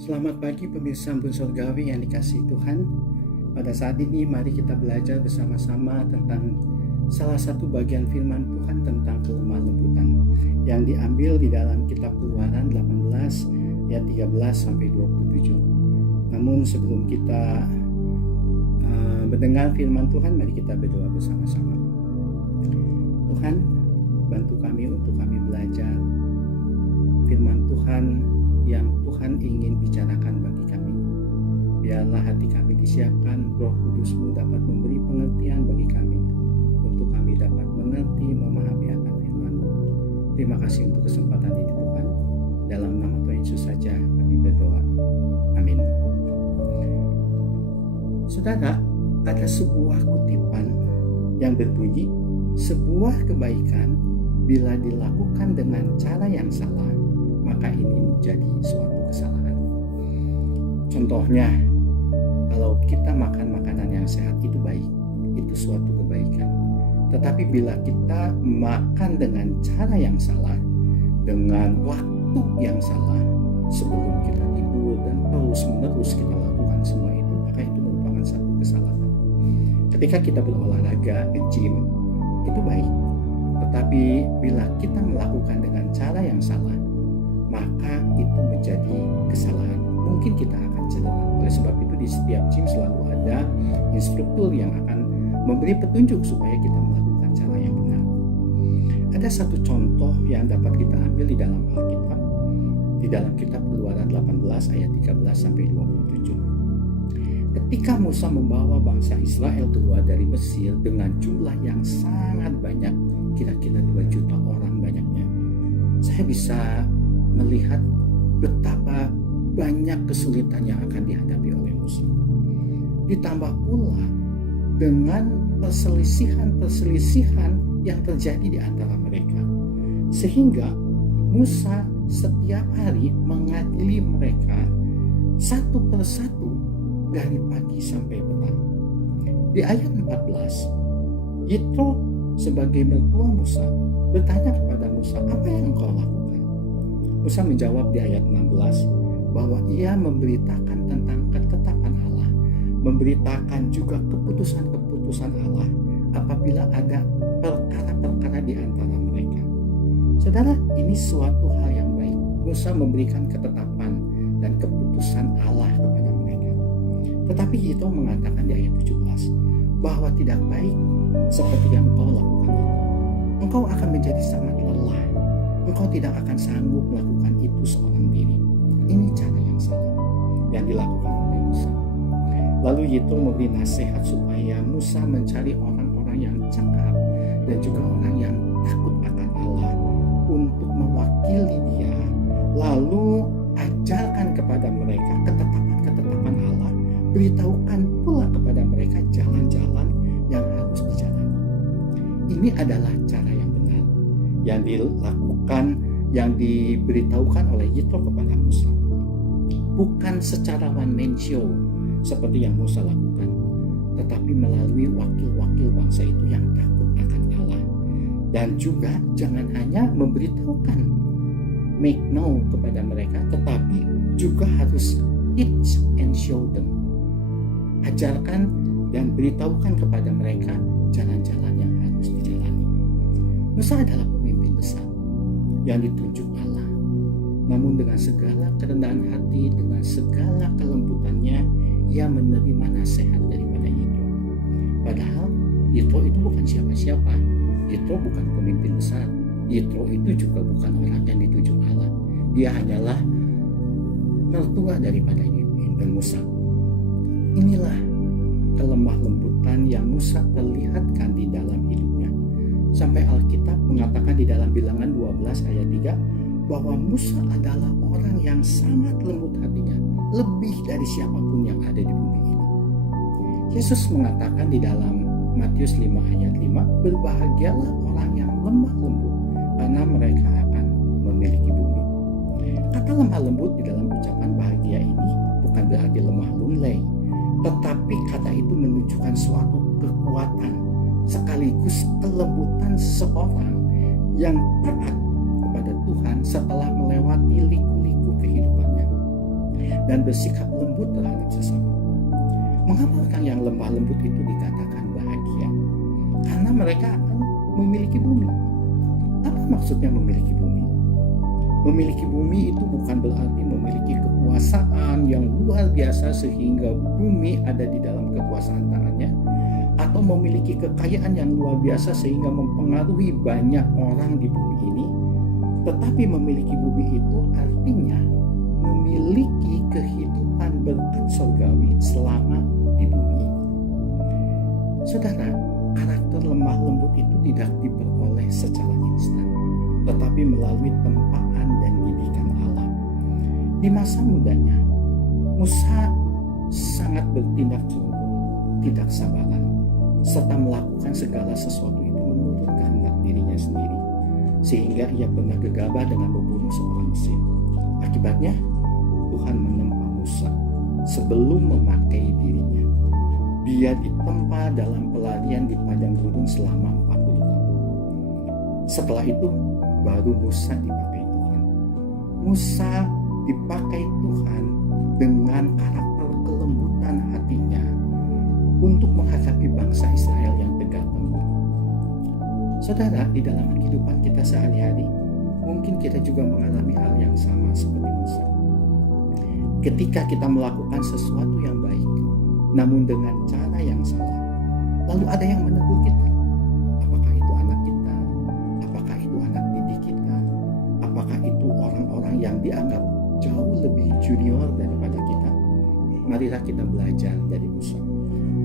Selamat pagi pemirsa Embun Surgawi yang dikasihi Tuhan. Pada saat ini mari kita belajar bersama-sama tentang salah satu bagian firman Tuhan tentang kelemah lembutan yang diambil di dalam kitab Keluaran 18 ayat 13 sampai 27. Namun sebelum kita mendengar firman Tuhan, mari kita berdoa bersama-sama. Tuhan, bantu kami untuk kami belajar firman Tuhan yang Tuhan ingin bicarakan bagi kami. Biarlah hati kami disiapkan, Roh Kudus-Mu dapat memberi pengertian bagi kami, untuk kami dapat mengerti, memahami akan firman-Mu. Terima kasih untuk kesempatan ini Tuhan. Dalam nama Tuhan Yesus saja kami berdoa. Amin. Saudara, ada sebuah kutipan yang berbunyi, sebuah kebaikan bila dilakukan dengan cara yang salah, maka ini menjadi suatu kesalahan. Contohnya, kalau kita makan makanan yang sehat itu baik, itu suatu kebaikan. Tetapi bila kita makan dengan cara yang salah, dengan waktu yang salah, sebelum kita tidur dan terus-menerus kita lakukan semua itu, maka itu merupakan satu kesalahan. Ketika kita berolahraga, gym, itu baik. Tetapi bila kita melakukan dengan cara yang salah, maka itu menjadi kesalahan. Mungkin kita akan cedera. Oleh sebab itu di setiap gym selalu ada instruktur yang akan memberi petunjuk supaya kita melakukan cara yang benar. Ada satu contoh yang dapat kita ambil di dalam Alkitab, di dalam kitab Keluaran 18 ayat 13 sampai 27. Ketika Musa membawa bangsa Israel keluar dari Mesir dengan jumlah yang sangat banyak, kira-kira 2 juta orang banyaknya, saya bisa melihat betapa banyak kesulitan yang akan dihadapi oleh Musa. Ditambah pula dengan perselisihan yang terjadi di antara mereka. Sehingga Musa setiap hari mengadili mereka satu persatu dari pagi sampai petang. Di ayat 14, Yitro sebagai mertua Musa bertanya kepada Musa, apa yang engkau lakukan? Musa menjawab di ayat 16 bahwa ia memberitakan tentang ketetapan Allah, memberitakan juga keputusan-keputusan Allah apabila ada perkara-perkara di antara mereka. Saudara, ini suatu hal yang baik. Musa memberikan ketetapan dan keputusan Allah kepada mereka. Tetapi itu mengatakan di ayat 17 bahwa tidak baik seperti yang engkau lakukan itu. Engkau akan menjadi sangat lelah. Engkau tidak akan sanggup melakukan itu seorang diri. Ini cara yang salah yang dilakukan oleh Musa. Lalu Yitro memberi nasihat supaya Musa mencari orang-orang yang cakap dan juga orang yang takut akan Allah untuk mewakili dia. Lalu ajarkan kepada mereka ketetapan-ketetapan Allah. Beritahukan pula kepada mereka jalan-jalan yang harus dijalani. Ini adalah cara yang benar yang dilakukan, yang diberitahukan oleh Yitro kepada Musa. Bukan secara one man show seperti yang Musa lakukan, tetapi melalui wakil-wakil bangsa itu yang takut akan Allah. Dan juga jangan hanya memberitahukan, make know kepada mereka, tetapi juga harus teach and show them. Ajarkan dan beritahukan kepada mereka jalan-jalan yang harus dijalani. Musa adalah pemimpin besar yang ditunjuk Allah. Namun dengan segala kerendahan hati, dengan segala kelembutannya, ia menerima nasihat daripada Yitro. Padahal Yitro itu bukan siapa-siapa. Yitro bukan pemimpin besar. Yitro itu juga bukan orang yang ditunjuk Allah. Dia hanyalah mertua daripada Musa. Inilah kelemah lembutan yang Musa perlihatkan di dalam hidupnya. Sampai Alkitab mengatakan di dalam Bilangan 12 ayat 3 bahwa Musa adalah orang yang sangat lembut hatinya, lebih dari siapapun yang ada di bumi ini. Yesus mengatakan di dalam Matius 5 ayat 5, berbahagialah orang yang lemah lembut, karena mereka akan memiliki bumi. Kata lemah lembut di dalam ucapan bahagia ini bukan berarti lemah lunglai, tetapi kata itu menunjukkan suatu kekuatan sekaligus kelembutan seseorang yang taat kepada Tuhan setelah melewati liku-liku kehidupannya. dan bersikap lembut terhadap sesama. Mengapa orang yang lemah lembut itu dikatakan bahagia? Karena mereka akan memiliki bumi. Apa maksudnya memiliki bumi? Memiliki bumi itu bukan berarti memiliki kekuasaan yang luar biasa sehingga bumi ada di dalam kekuasaan tangannya, atau memiliki kekayaan yang luar biasa sehingga mempengaruhi banyak orang di bumi ini. Tetapi memiliki bumi itu artinya memiliki kehidupan berkat surgawi selama di bumi ini. Saudara, karakter lemah lembut itu tidak diperoleh secara instan, tetapi melalui tempaan dan didikan Allah. Di masa mudanya, Musa sangat bertindak ceroboh, tidak sabaran, serta melakukan segala sesuatu itu menurut kehendak dirinya sendiri, sehingga ia pernah gegabah dengan membunuh seorang Mesir. Akibatnya, Tuhan menempa Musa sebelum memakai dirinya. Dia ditempa dalam pelarian di padang gurun selama 40 tahun. Setelah itu, baru Musa dipakai Tuhan. Musa dipakai Tuhan dengan karakter kelembutan hatinya untuk menghadapi bangsa Israel yang tegak lembut. Saudara, di dalam kehidupan kita sehari-hari, mungkin kita juga mengalami hal yang sama seperti Musa. Ketika kita melakukan sesuatu yang baik, namun dengan cara yang salah, lalu ada yang menegur kita. Apakah itu anak kita? Apakah itu anak didik kita? Apakah itu orang-orang yang dianggap jauh lebih junior daripada kita? Marilah kita belajar dari Musa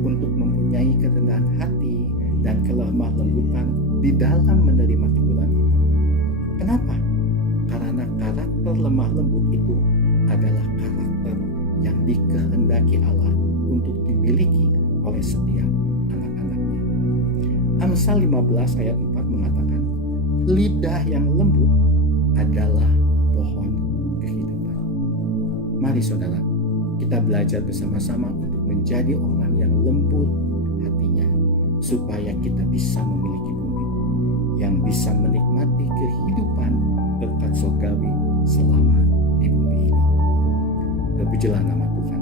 untuk mempunyai kerendahan hati dan kelemah lembutan di dalam menerima teguran itu. Kenapa? Karena karakter lemah lembut itu adalah karakter yang dikehendaki Allah untuk dimiliki oleh setiap anak-anaknya. Amsal 15 ayat 4 mengatakan, lidah yang lembut adalah pohon kehidupan. Mari saudara, kita belajar bersama-sama untuk menjadi orang yang lembut hatinya, supaya kita bisa memiliki bumi yang bisa menikmati kehidupan berkat surgawi selama di bumi ini. Terpujilah nama Tuhan.